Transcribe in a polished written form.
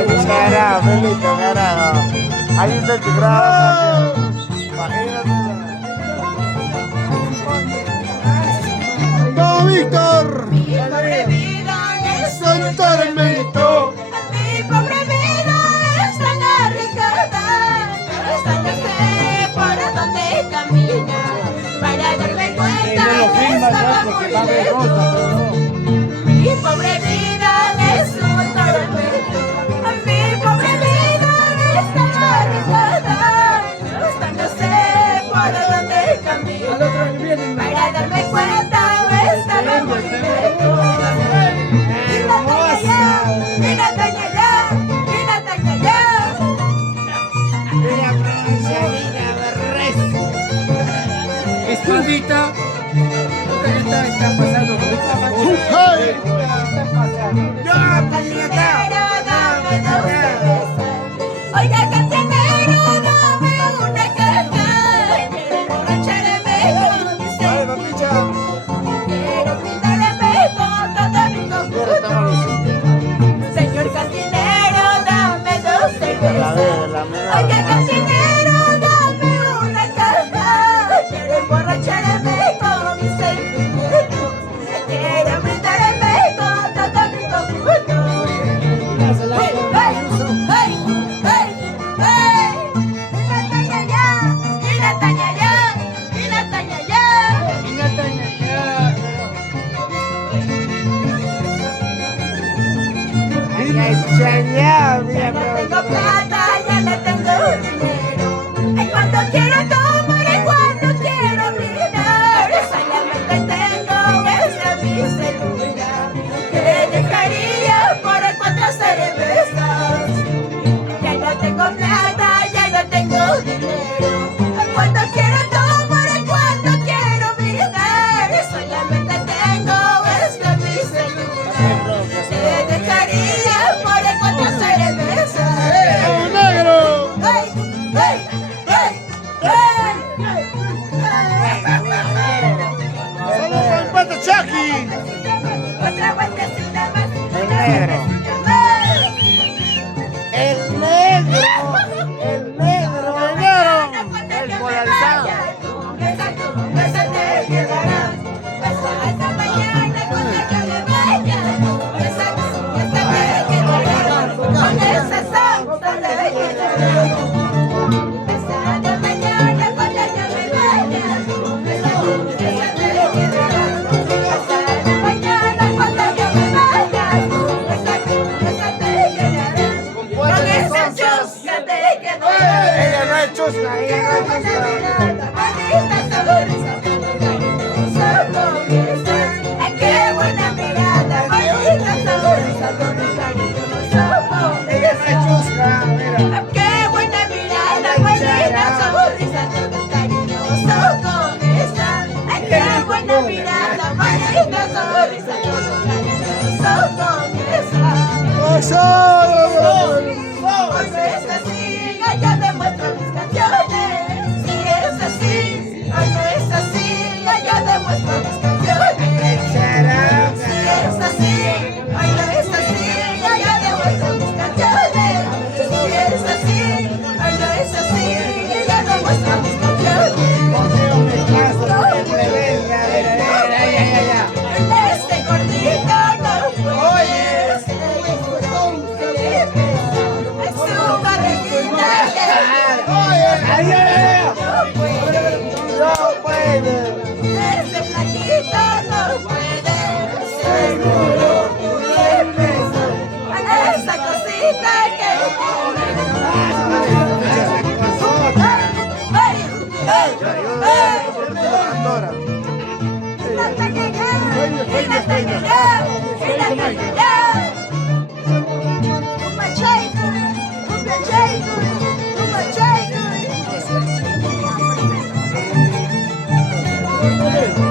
Carajo, Felito, carajo. Ahí está tu grado. Imagínate. ¡No, Víctor! Mi pobre vida es ¡Un tormento! Mi pobre vida es tan arriesgada, esta no sé por dónde camina, para darme cuenta que estaba muy lejos. Mi pobre vida es un tormento, mi pobre vida es tan arriesgada, esta no sé por dónde camina, para darme cuenta que estaba muy lejos. Escondita. Está pasando. Oiga, cantinero, dame una caja. Quiero emborracharme con mi ser. Quiero brindarme con todo mi conjunto. Señor cantinero, dame dos cervezas. Oiga, cantinero, dame una caja. Quiero emborracharme con mis sentimientos. Quiero brindarme con todo mi conjunto. ¡Hey, hey, hey, hey, hey! ¡Y la taña ya! ¡Y la taña ya! ¡Y la taña ya! Chañado, Ya no tengo plata, ya no tengo dinero. Y cuando quiero tomar y cuando quiero brindar, solamente tengo esta mi celular. Que dejaría por 4 cervezas. Ya no tengo plata, ya no tengo dinero. Y cuando quiero tomar y cuando quiero brindar, solamente tengo esta mi celular. Que dejaría por 4 cervezas. ¡Negro! ¡Hey! ¡Hey! ¡Hey! ¡Hey! ¡Saludos para el Pato Chucky! Otra vueltecita más. El negro. El negro. El negro. El polarizado. Esa te quedará. Hasta mañana cuando yo me vaya. Esa te quedará. Con esa salsa te quedará. Hasta mañana cuando yo me vaya. Esa te quedará. Hasta mañana cuando yo me vaya. Esa te quedará. Con esa chusca te quedará. Ella no es chusca, ella no es chusca. Qué buena mirada, bonita sonrisa, con un cariñoso Ella no es chusca, mira. Qué buena mirada, bonita sonrisa, con un cariñoso con esa. Qué buena mirada, bonita sonrisa, con un cariñoso con esa. Hoy no es así, yo demuestro mis canciones. Si es así, hoy no es así, yo demuestro mis canciones. Si es así, hoy no es así, yo demuestro mis canciones. Si es así, hoy no es así, yo demuestro mis canciones. Este gordito no puede ser es su barriguita que No puede. ese flaquito no puede seguro esa cosita que ¡Negro!